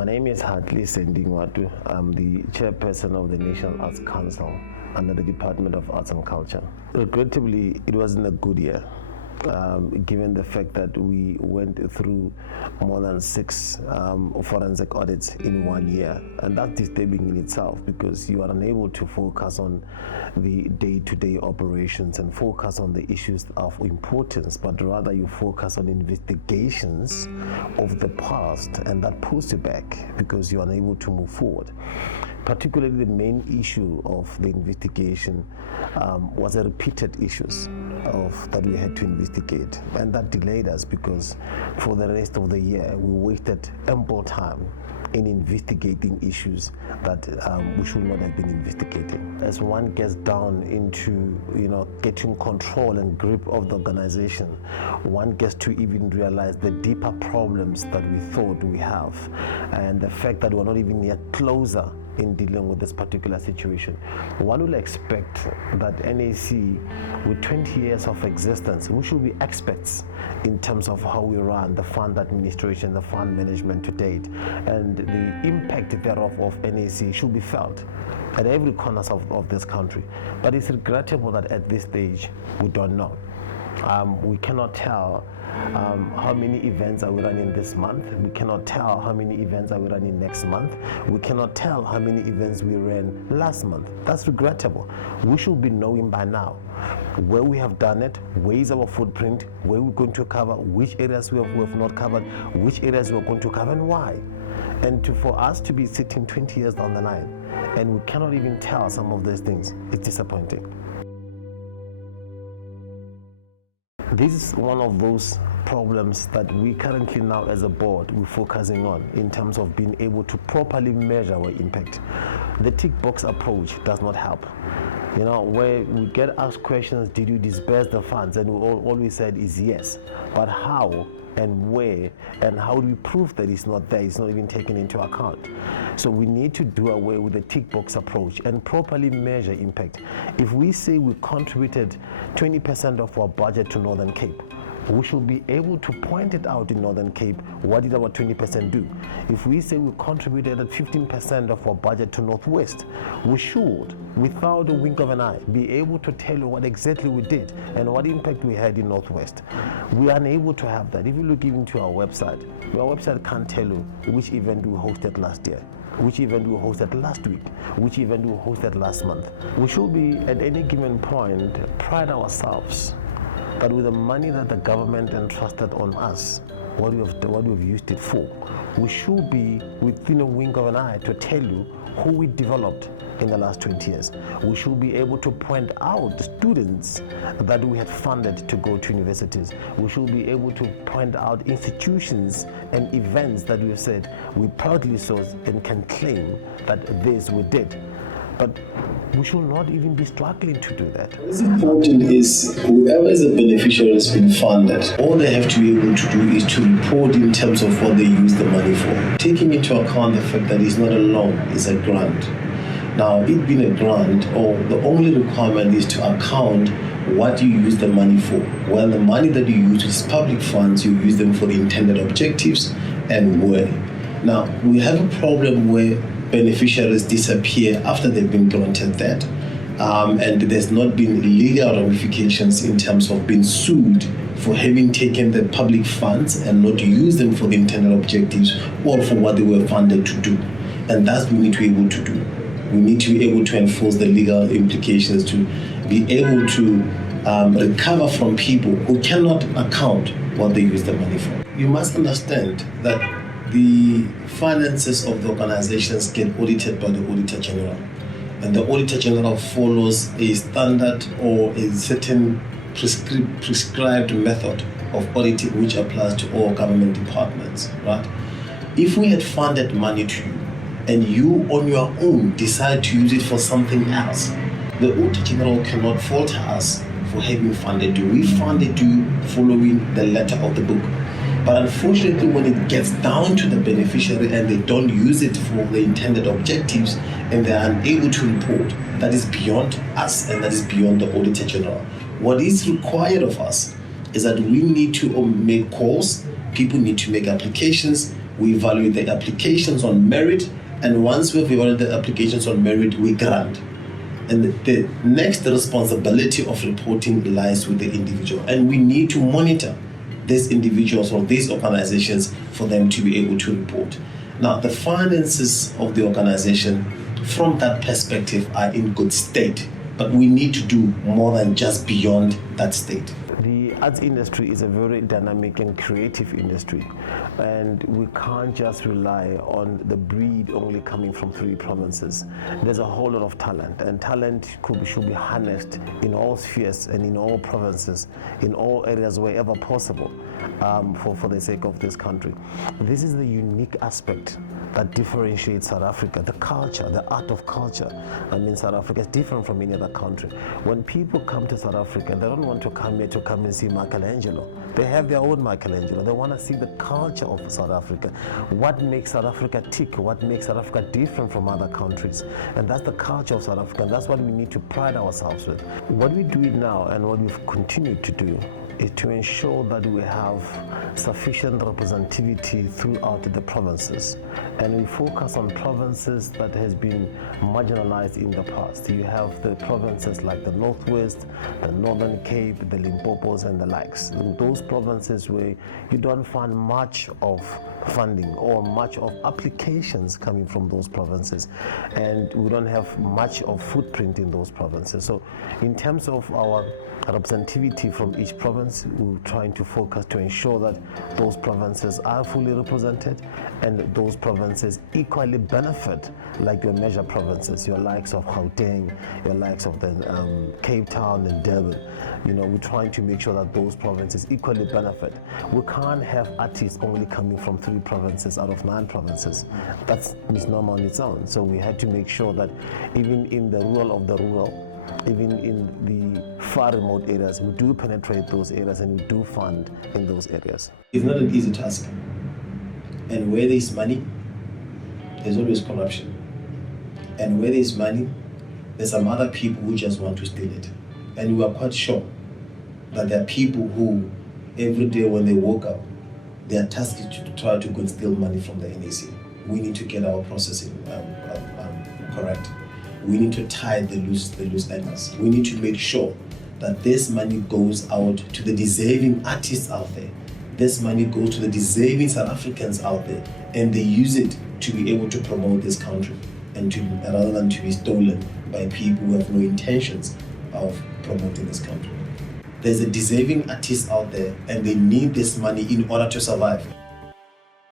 My name is Hartley Ngoato. I'm the chairperson of the National Arts Council under the Department of Arts and Culture. Regrettably, it wasn't a good year, given the fact that we went through more than 6 forensic audits in 1 year. And that's disturbing in itself, because you are unable to focus on the day-to-day operations and focus on the issues of importance, but rather you focus on investigations of the past, and that pulls you back because you're unable to move forward. Particularly the main issue of the investigation was the repeated issues that we had to investigate, and that delayed us because for the rest of the year we wasted ample time in investigating issues that we should not have been investigating. As one gets down into getting control and grip of the organization, one gets to even realize the deeper problems that we thought we have, and the fact that we're not even yet closer in dealing with this particular situation. One will expect that NAC, with 20 years of existence, we should be experts in terms of how we run the fund administration, the fund management to date, and the impact thereof of NAC should be felt at every corner of this country. But it's regrettable that at this stage we don't know. We cannot tell how many events are we running this month. We cannot tell how many events are we running next month. We cannot tell how many events we ran last month. That's regrettable. We should be knowing by now where we have done it, where is our footprint, where we're going to cover, which areas we have not covered, which areas we're going to cover, and why. And for us to be sitting 20 years down the line and we cannot even tell some of these things, it's disappointing. This is one of those problems that we currently now as a board we're focusing on in terms of being able to properly measure our impact. The tick box approach does not help. Where we get asked questions, did you disburse the funds? And all we said is yes. But how and where and how do we prove that it's not there? It's not even taken into account. So we need to do away with the tick box approach and properly measure impact. If we say we contributed 20% of our budget to Northern Cape, we should be able to point it out in Northern Cape. What did our 20% do? If we say we contributed 15% of our budget to Northwest, we should, without a wink of an eye, be able to tell you what exactly we did and what impact we had in Northwest. We are unable to have that. If you look even to our website can't tell you which event we hosted last year, which event we hosted last week, which event we hosted last month. We should be, at any given point, pride ourselves that with the money that the government entrusted on us, what we've used it for, we should be within a wink of an eye to tell you who we developed in the last 20 years. We should be able to point out students that we had funded to go to universities. We should be able to point out institutions and events that we've said we proudly source and can claim that this we did. But we should not even be struggling to do that. What's important is whoever is a beneficiary has been funded, all they have to be able to do is to report in terms of what they use the money for, taking into account the fact that it's not a loan, it's a grant. Now, it being a grant, or the only requirement is to account what you use the money for. Well, the money that you use is public funds, you use them for the intended objectives and where. Now, we have a problem where beneficiaries disappear after they've been granted that, and there's not been legal ramifications in terms of being sued for having taken the public funds and not used them for the intended objectives or for what they were funded to do. And that's what we need to be able to do. We need to be able to enforce the legal implications, to be able to recover from people who cannot account what they use the money for. You must understand that the finances of the organizations get audited by the Auditor General. And the Auditor General follows a standard or a certain prescribed method of auditing which applies to all government departments, right? If we had funded money to you and you on your own decide to use it for something else, the Auditor General cannot fault us for having funded you. We funded you following the letter of the book. But unfortunately, when it gets down to the beneficiary and they don't use it for the intended objectives and they are unable to report, that is beyond us and that is beyond the Auditor General. What is required of us is that we need to make calls, people need to make applications, We evaluate the applications on merit, and once we've evaluated the applications on merit, we grant. And the next responsibility of reporting lies with the individual, and we need to monitor these individuals or these organizations for them to be able to report. Now, the finances of the organization from that perspective are in good state, but we need to do more than just beyond that state. The arts industry is a very dynamic and creative industry, and we can't just rely on the breed only coming from 3 provinces. There's a whole lot of talent, and talent should be harnessed in all spheres and in all provinces, in all areas wherever possible, for the sake of this country. This is the unique aspect that differentiates South Africa, the culture, the art of culture. I mean, South Africa is different from any other country. When people come to South Africa, they don't want to come here to come and see Michelangelo. They have their own Michelangelo. They want to see the culture of South Africa. What makes South Africa tick? What makes South Africa different from other countries? And that's the culture of South Africa, and that's what we need to pride ourselves with. What we do now and what we've continued to do is to ensure that we have sufficient representativity throughout the provinces, and we focus on provinces that has been marginalized in the past. You have the provinces like the Northwest, the Northern Cape, the Limpopos and the likes. Those provinces where you don't find much of funding or much of applications coming from those provinces, and we don't have much of footprint in those provinces. So in terms of our representativity from each province, we're trying to focus to ensure that those provinces are fully represented and those provinces equally benefit, like your major provinces, your likes of Gauteng, your likes of the Cape Town and Durban. You know, we're trying to make sure that those provinces equally benefit. We can't have artists only coming from 3 provinces out of 9 provinces. That's misnomer on its own. So we had to make sure that even in the rural of the rural, even in the far remote areas, we do penetrate those areas and we do fund in those areas. It's not an easy task. And where there's money, there's always corruption. And where there's money, there's some other people who just want to steal it. And we are quite sure that there are people who, every day when they woke up, their task is to try to go and steal money from the NAC. We need to get our processing correct. We need to tie the loose ends. We need to make sure that this money goes out to the deserving artists out there. This money goes to the deserving South Africans out there, and they use it to be able to promote this country, and rather than to be stolen by people who have no intentions of promoting this country. There's a deserving artist out there, and they need this money in order to survive.